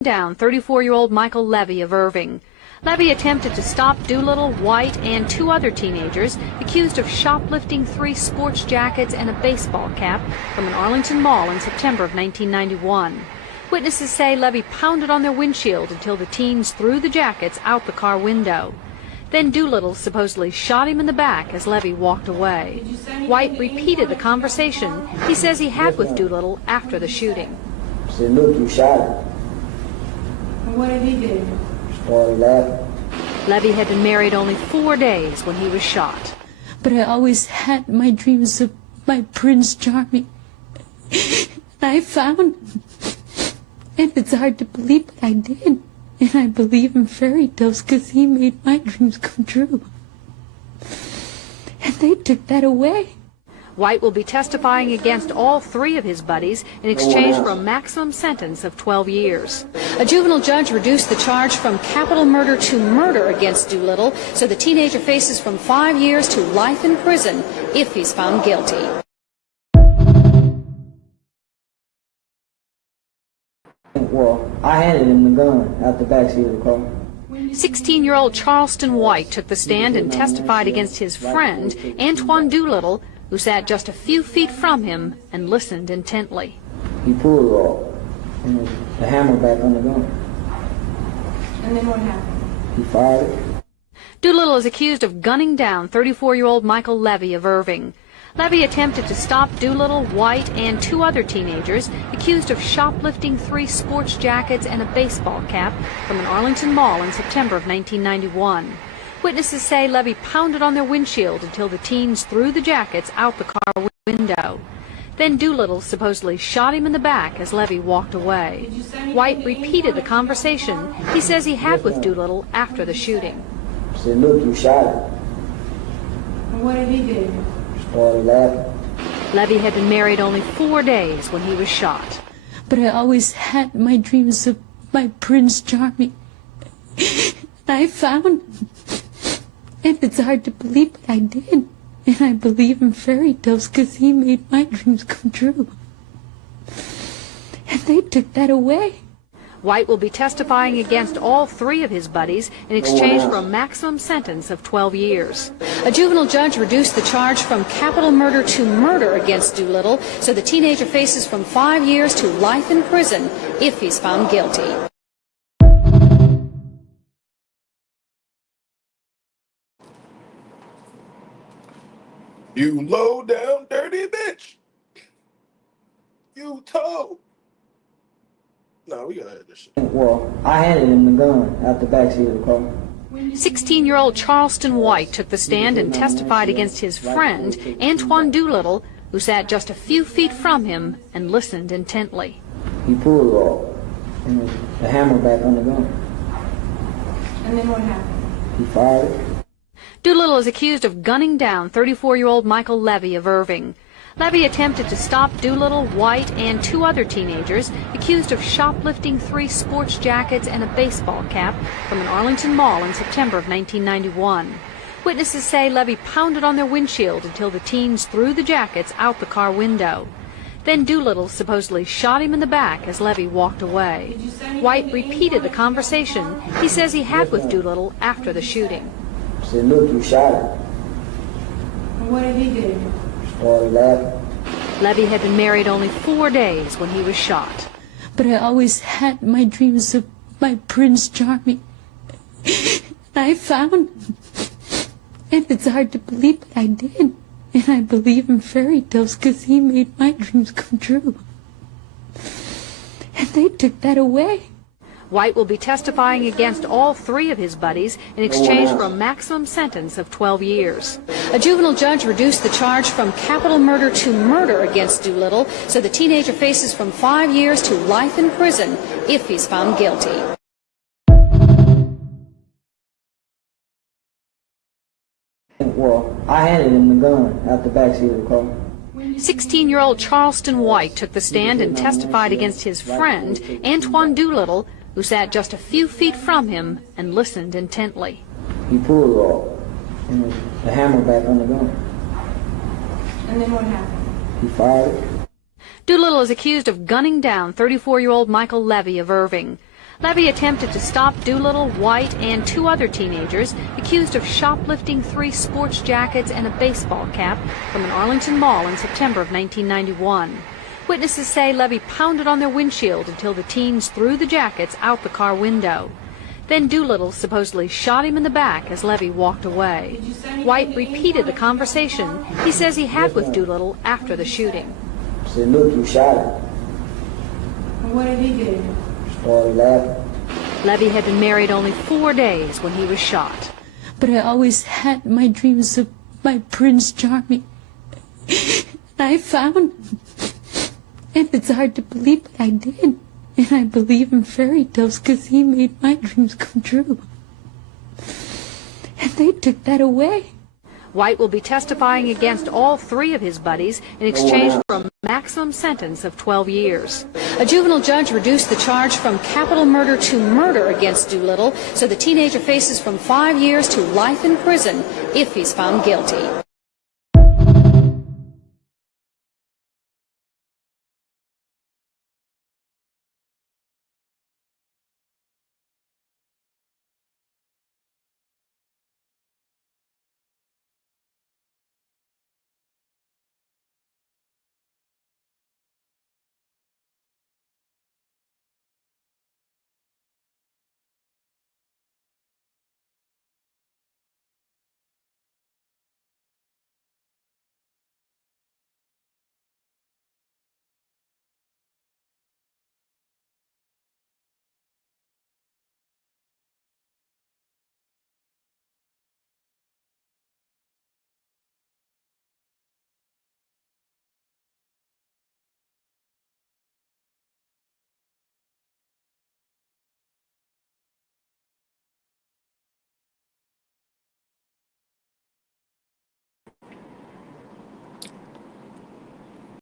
down 34-year-old Michael Levy of Irving. Levy attempted to stop Doolittle, White, and two other teenagers accused of shoplifting 3 sports jackets and a baseball cap from an Arlington mall in September of 1991. Witnesses say Levy pounded on their windshield until the teens threw the jackets out the car window. Then Doolittle supposedly shot him in the back as Levy walked away. White repeated the conversation he says he had with Doolittle after the shooting. I said, look, you shot him. And what did he do? Started laughing. Levy had been married only 4 days when he was shot. But I always had my dreams of my Prince Charming. I found him. And it's hard to believe, but I did. And I believe in fairy tales because he made my dreams come true. And they took that away. White will be testifying against all 3 of his buddies in exchange for a maximum sentence of 12 years. A juvenile judge reduced the charge from capital murder to murder against Doolittle, so the teenager faces from 5 years to life in prison if he's found guilty. Well, I handed him the gun out the backseat of the car. 16-year-old Charleston White took the stand and testified against his friend, Antoine Doolittle, who sat just a few feet from him and listened intently. He pulled it off, and the hammer back on the gun. And then what happened? He fired it. Doolittle is accused of gunning down 34-year-old Michael Levy of Irving. Levy attempted to stop Doolittle, White, and 2 other teenagers accused of shoplifting 3 sports jackets and a baseball cap from an Arlington mall in September of 1991. Witnesses say Levy pounded on their windshield until the teens threw the jackets out the car window. Then Doolittle supposedly shot him in the back as Levy walked away. White repeated the conversation he says he had with Doolittle after the shooting. I said, look, you shot him. And what did he do? Started laughing. Levy had been married only 4 days when he was shot. But I always had my dreams of my Prince Charming. I found him. And it's hard to believe, but I did. And I believe in fairy tales because he made my dreams come true. And they took that away. White will be testifying against all 3 of his buddies in exchange for a maximum sentence of 12 years. A juvenile judge reduced the charge from capital murder to murder against Doolittle, so the teenager faces from 5 years to life in prison if he's found guilty. You low down dirty bitch. You told. No, we gotta have this shit. Well, I handed him the gun out the backseat of the car. 16-year-old Charleston White took the stand and testified against his friend, Antoine Doolittle, who sat just a few feet from him and listened intently. He pulled it off, and the hammer back on the gun. And then what happened? He fired it. Doolittle is accused of gunning down 34-year-old Michael Levy of Irving. Levy attempted to stop Doolittle, White, and 2 other teenagers accused of shoplifting 3 sports jackets and a baseball cap from an Arlington mall in September of 1991. Witnesses say Levy pounded on their windshield until the teens threw the jackets out the car window. Then Doolittle supposedly shot him in the back as Levy walked away. White repeated the conversation he says he had with Doolittle after the shooting. I said, look, you shot him. And what did he do? Started laughing. Levy had been married only 4 days when he was shot. But I always had my dreams of my Prince Charming. I found him. And it's hard to believe, but I did. And I believe in fairy tales because he made my dreams come true. And they took that away. White will be testifying against all 3 of his buddies in exchange for a maximum sentence of 12 years. A juvenile judge reduced the charge from capital murder to murder against Doolittle, so the teenager faces from 5 years to life in prison if he's found guilty. Well, I handed him the gun out the backseat of the car. 16-year-old Charleston White took the stand and testified against his friend, Antoine Doolittle, who sat just a few feet from him and listened intently. He pulled it off, and the hammer back on the gun. And then what happened? He fired it. Doolittle is accused of gunning down 34-year-old Michael Levy of Irving. Levy attempted to stop Doolittle, White, and two other teenagers accused of shoplifting 3 sports jackets and a baseball cap from an Arlington mall in September of 1991. Witnesses say Levy pounded on their windshield until the teens threw the jackets out the car window. Then Doolittle supposedly shot him in the back as Levy walked away. White repeated the conversation he says he had with Doolittle after the shooting. I said, look, you shot him. And what did he do? Started laughing. Levy had been married only 4 days when he was shot. But I always had my dreams of my Prince Charming. I found him. And it's hard to believe, but I did. And I believe in fairy tales because he made my dreams come true. And they took that away. White will be testifying against all 3 of his buddies in exchange for a maximum sentence of 12 years. A juvenile judge reduced the charge from capital murder to murder against Doolittle, so the teenager faces from 5 years to life in prison if he's found guilty.